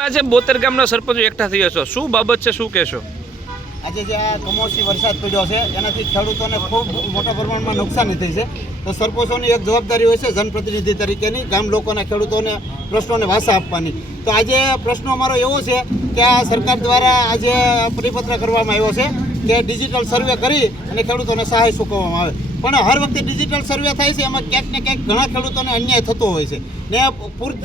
આજે 72 ગામના સરપંચો એકઠા થયા છો, શું બાબત છે, શું કહેશો? આજે જે આ કમોસમી વરસાદ પડ્યો છે એનાથી ખેડૂતોને ખૂબ મોટા પ્રમાણમાં નુકસાની થઈ છે. તો સરપંચોની એક જવાબદારી હોય છે જનપ્રતિનિધિ તરીકેની, ગામ લોકોના ખેડૂતોને પ્રશ્નોને વાસા આપવાની. તો આજે પ્રશ્નો અમારો એવો છે કે આ સરકાર દ્વારા આજે પરિપત્ર કરવામાં આવ્યો છે કે ડિજિટલ સર્વે કરી અને ખેડૂતોને સહાય ચૂકવવામાં આવે. પણ હર વખતે ડિજિટલ સર્વે થાય છે એમાં ક્યાંક ને ક્યાંક ઘણા ખેડૂતોને અન્યાય થતો હોય છે ને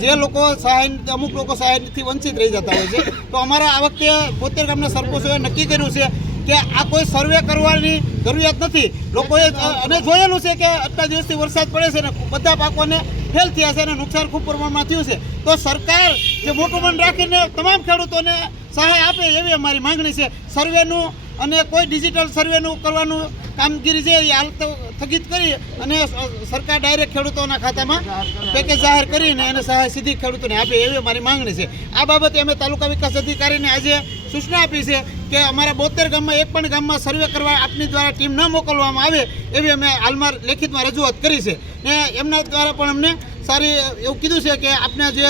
જે લોકો સહાય, અમુક લોકો સહાયથી વંચિત રહી જતા હોય છે. તો અમારા આ વખતે 72 ગામના સરપંચોએ નક્કી કર્યું છે કે આ કોઈ સર્વે કરવાની જરૂરિયાત નથી. લોકોએ અને જોયેલું છે કે આટલા દિવસથી વરસાદ પડે છે ને બધા પાકોને ફેલ થયા છે અને નુકસાન ખૂબ પ્રમાણમાં થયું છે. તો સરકાર જે મોટું મન રાખીને તમામ ખેડૂતોને સહાય આપે એવી અમારી માંગણી છે. સર્વેનું અને કોઈ ડિજિટલ સર્વેનું કરવાનું કામગીરી છે એ હાલ સ્થગિત કરી અને સરકાર ડાયરેક્ટ ખેડૂતોના ખાતામાં પેકેજ જાહેર કરીને એને સહાય સીધી ખેડૂતોને આપે એવી અમારી માંગણી છે. આ બાબતે અમે તાલુકા વિકાસ અધિકારીને આજે સૂચના આપી છે કે અમારા 72 ગામમાં એક પણ ગામમાં સર્વે કરવા આપની દ્વારા ટીમ ન મોકલવામાં આવે એવી અમે હાલમાં લેખિતમાં રજૂઆત કરી છે ને એમના દ્વારા પણ અમને સારી એવું કીધું છે કે આપને જે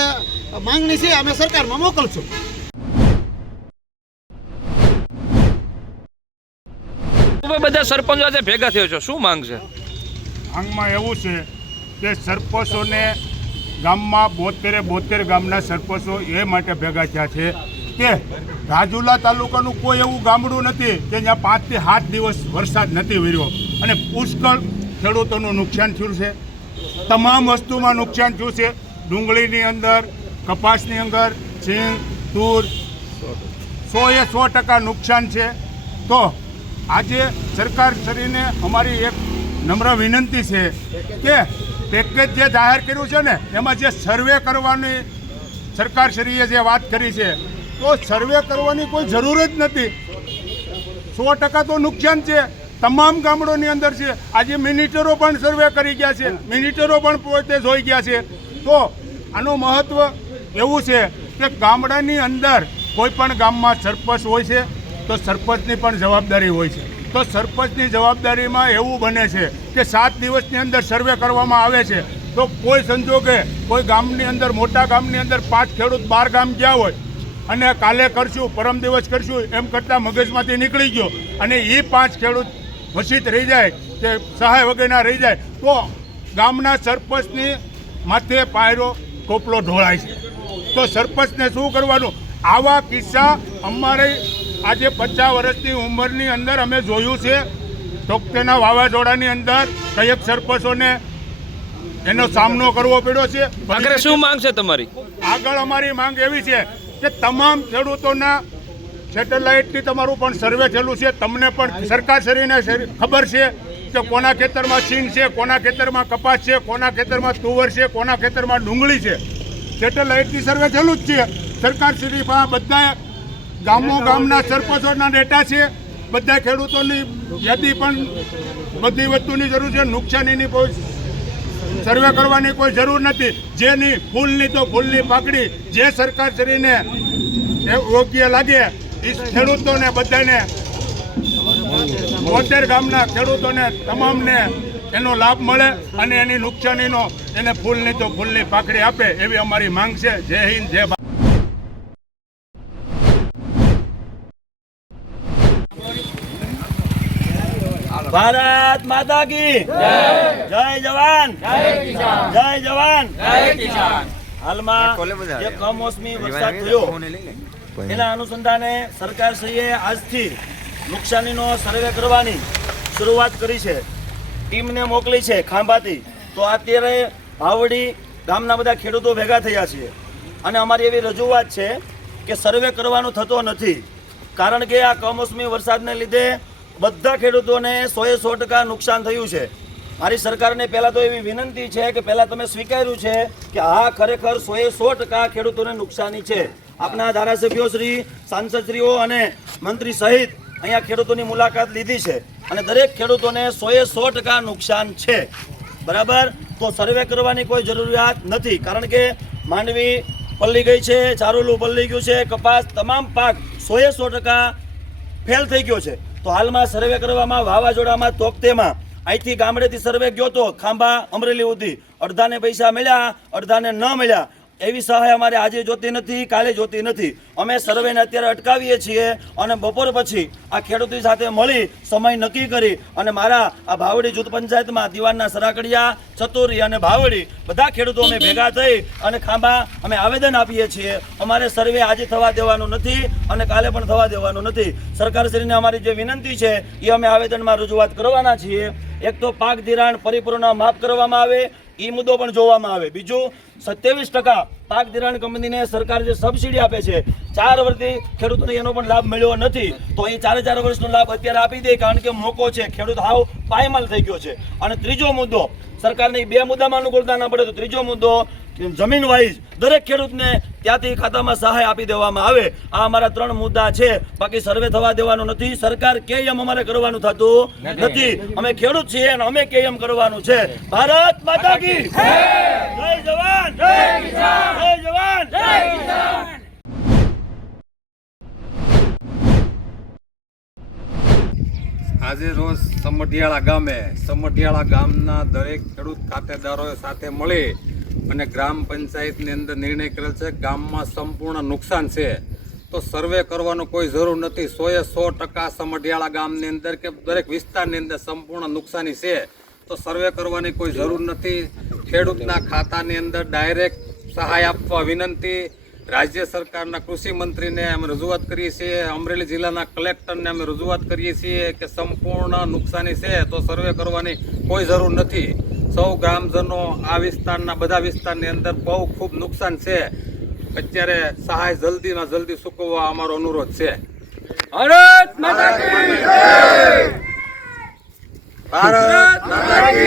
માંગણી છે અમે સરકારમાં મોકલશું. બધા સરપંચો આજે ભેગા થયો છો, શું માંગ છે? માંગમાં એવું છે કે સરપંચોને ગામમાં 72 ગામના સરપંચો એ માટે ભેગા થયા છે કે રાજુલા તાલુકાનું કોઈ એવું ગામડું નથી કે જ્યાં 5 થી 7 દિવસ વરસાદ નથી વર્યો અને પુષ્કળ ખેડૂતોનું નુકસાન થયું છે. તમામ વસ્તુમાં નુકસાન થયું છે. ડુંગળીની અંદર, કપાસની અંદર, સિંગ, તૂર 100% નુકસાન છે. તો આજે સરકારશ્રીને અમારી એક નમ્ર વિનંતી છે કે પેકેજ જે જાહેર કર્યું છે ને એમાં જે સર્વે કરવાની સરકારશ્રીએ જે વાત કરી છે તો સર્વે કરવાની કોઈ જરૂર જ નથી. 100% તો નુકસાન છે. તમામ ગામડોની અંદર છે. આજે મિનિટરો પણ સર્વે કરી ગયા છે, મિનિટરો પણ પોતે જોઈ ગયા છે. તો આનું મહત્ત્વ એવું છે કે ગામડાની અંદર કોઈ પણ ગામમાં સરપંચ હોય છે તો સરપંચની પણ જવાબદારી હોય છે. તો સરપંચની જવાબદારીમાં એવું બને છે કે 7 દિવસની અંદર સર્વે કરવામાં આવે છે. તો કોઈ સંજોગે કોઈ ગામની અંદર, મોટા ગામની અંદર 5 ખેડૂત 12 ગામ ગયા હોય અને કાલે કરશું, પરમ દિવસ કરશું એમ કરતાં મગજમાંથી નીકળી ગયો અને એ 5 ખેડૂત વંચિત રહી જાય કે સહાય વગરના રહી જાય તો ગામના સરપંચની માથે પાયરો ટોપલો ઢોળાય છે. તો સરપંચને શું કરવાનું? આવા કિસ્સા અમારે આજે 50 વર્ષની ઉંમરની અંદર અમે જોયું છે. તોકતેના વાવાઝોડાની અંદર કયેક સરપંચોને એનો સામનો કરવો પડ્યો છે. આગળ શું માંગ છે તમારી? આગળ અમારી માંગ એવી છે કે તમામ ખેડૂતોના સેટેલાઇટથી તમારું પણ સર્વે થયેલું છે. તમને પણ સરકારશ્રીને ખબર છે કે કોના ખેતરમાં સિંગ છે, કોના ખેતરમાં કપાસ છે, કોના ખેતરમાં તુવર છે, કોના ખેતરમાં ડુંગળી છે. સેટેલાઇટથી સર્વે થયેલું જ છે. સરકારશ્રી પાસે બધા ગામના સરપંચોના ડેટા છે. બધા ખેડૂતોની યાદી પણ બધી વસ્તુની જરૂર છે. નુકસાનીની કોઈ સર્વે કરવાની કોઈ જરૂર નથી. જેની ફૂલની તો ફૂલની પાકડી જે સરકારશ્રીને યોગ્ય લાગે એ ખેડૂતોને બધાને 72 ગામના ખેડૂતોને તમામને એનો લાભ મળે અને એની નુકસાનીનો એને ફૂલની તો ફૂલની પાકડી આપે એવી અમારી માંગ છે. જય હિન્દ, જય ભારત. ભારત માતા કી જય જવાન, જય જવાન, જય કિસાન. હાલમાં જે કમોસમી વરસાદ થયો એના અનુસંધાને સરકારશ્રીએ આજથી નુકસાનીનો સર્વે કરવાની શરૂઆત કરી છે. ટીમને મોકલી છે ખાંભાથી. તો અત્યારે ભાવડી ગામના બધા ખેડૂતો ભેગા થયા છે અને અમારી એવી રજૂઆત છે કે સર્વે કરવાનું થતો નથી. કારણ કે આ કમોસમી વરસાદને લીધે બધા ખેડૂતોને 100% નુકસાન થયું છે. મારી સરકારને પહેલાં તો એવી વિનંતી છે કે પહેલાં તમે સ્વીકાર્યું છે કે હા ખરેખર 100% ખેડૂતોને નુકસાની છે. આપના ધારાસભ્યોશ્રી, સાંસદશ્રીઓ અને મંત્રી સહિત અહીંયા ખેડૂતોની મુલાકાત લીધી છે અને દરેક ખેડૂતોને 100% નુકસાન છે. બરાબર. તો સર્વે કરવાની કોઈ જરૂરિયાત નથી. કારણ કે માંડવી પલ્લી ગઈ છે, ચારોલું પલ્લી ગયું છે, કપાસ તમામ પાક 100% ફેલ થઈ ગયો છે. તો હાલમાં સર્વે કરવામાં વાવાઝોડામાં તોકતેમાં અહીંથી ગામડેથી સર્વે ગયો તો ખાંભા અમરેલી સુધી, અડધાને પૈસા મળ્યા, અડધાને ન મળ્યા. એવી સહાય અમારે આજે જોતી નથી, કાલે જોતી નથી. અમે સર્વેને અત્યારે અટકાવીએ છીએ અને બપોર પછી આ ખેડૂતો સાથે મળી સમય નક્કી કરી અને મારા આ ભાવડી જૂથ પંચાયતમાં દીવાનના સરાકડિયા, ચતુરી અને ભાવડી બધા ખેડૂતો અમે ભેગા થઈ અને ખાંભા અમે આવેદન આપીએ છીએ. અમારે સર્વે આજે થવા દેવાનું નથી અને કાલે પણ થવા દેવાનું નથી. સરકારશ્રીને અમારી જે વિનંતી છે એ અમે આવેદનમાં રજૂઆત કરવાના છીએ. એક તો પાક ધિરાણ પરિપૂર્ણ માફ કરવામાં આવે એ મુદ્દો પણ જોવામાં આવે. બીજું 27% પાક ધિરાણ કંપનીને સરકાર જે સબસિડી આપે છે 4 વર્ષથી ખેડૂતોને એનો પણ લાભ મળ્યો નથી. તો એ 4 વર્ષનો લાભ અત્યારે આપી દે, કારણ કે મોકો છે, ખેડૂત હાવ પાયમાલ થઈ ગયો છે. અને ત્રીજો મુદ્દો, સરકારને 2 મુદ્દામાં અનુકૂળતા ન પડે તો ત્રીજો મુદ્દો જમીન વાઇઝ દરેક ખેડૂતને ત્યાંથી ખાતામાં સહાય આપી દેવામાં આવે. આ અમારા 3 મુદ્દા છે. બાકી સર્વે થવા દેવાનું નથી. સરકાર કે એમ અમારે કરવાનું થતું નથી. અમે ખેડૂત છીએ અને અમે કે એમ કરવાનું છે. ભારત માતા કી જય જવાન, જય કિસાન, જય જવાન, જય કિસાન. આજે રોજ સમઢિયાળા ગામના દરેક ખેડૂત ખાતેદારોએ સાથે મળી અને ગ્રામ પંચાયતની અંદર નિર્ણય કરેલ છે. ગામમાં સંપૂર્ણ નુકસાન છે તો સર્વે કરવાનો કોઈ જરૂર નથી. 100% સમઢિયાળા ગામની અંદર કે દરેક વિસ્તારની અંદર સંપૂર્ણ નુકસાની છે તો સર્વે કરવાની કોઈ જરૂર નથી. ખેડૂતના ખાતાની અંદર ડાયરેક્ટ સહાય આપવા વિનંતી. રાજ્ય સરકારના કૃષિ મંત્રીને અમે રજૂઆત કરીએ છીએ. અમરેલી જિલ્લાના કલેક્ટરને અમે રજૂઆત કરીએ છીએ કે સંપૂર્ણ નુકસાની છે તો સર્વે કરવાની કોઈ જરૂર નથી. સૌ ગ્રામજનો આ વિસ્તારના બધા વિસ્તારની અંદર બહુ ખૂબ નુકસાન છે. અત્યારે સહાય જલ્દીમાં જલ્દી ચૂકવવા અમારો અનુરોધ છે. ભારત માતા કી જય! ભારત માતા કી